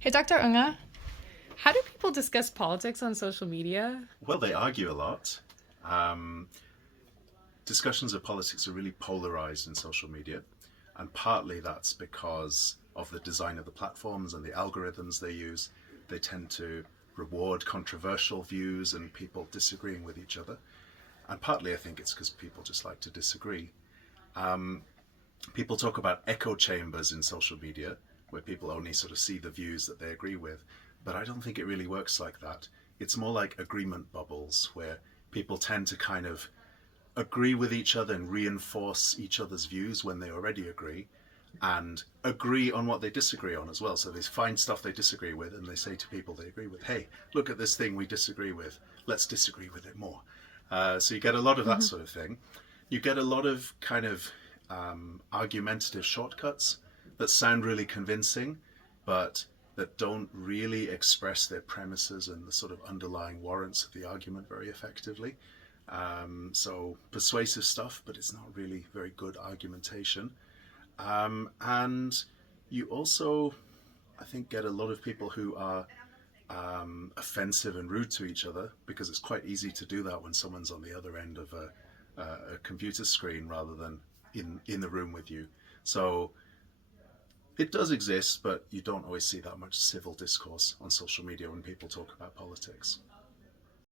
Hey, Dr. Unger, how do people discuss politics on social media? Well, they argue a lot. Um, Discussions of politics are really polarized in social media, and partly that's because of the design of the platforms and the algorithms they use. They tend to reward controversial views and people disagreeing with each other. And partly I think it's because people just like to disagree. People talk about echo chambers in social media, where people only sort of see the views that they agree with. But I don't think it really works like that. It's more like agreement bubbles, where people tend to kind of agree with each other and reinforce each other's views when they already agree, and agree on what they disagree on as well. So they find stuff they disagree with and they say to people they agree with, hey, look at this thing we disagree with. Let's disagree with it more. So you get a lot of that Mhm. sort of thing. You get a lot of kind of argumentative shortcuts that sound really convincing, but that don't really express their premises and the sort of underlying warrants of the argument very effectively. So persuasive stuff, but it's not really very good argumentation. And you also, I think, get a lot of people who are offensive and rude to each other because it's quite easy to do that when someone's on the other end of a computer screen rather than in the room with you. So it does exist, but you don't always see that much civil discourse on social media when people talk about politics.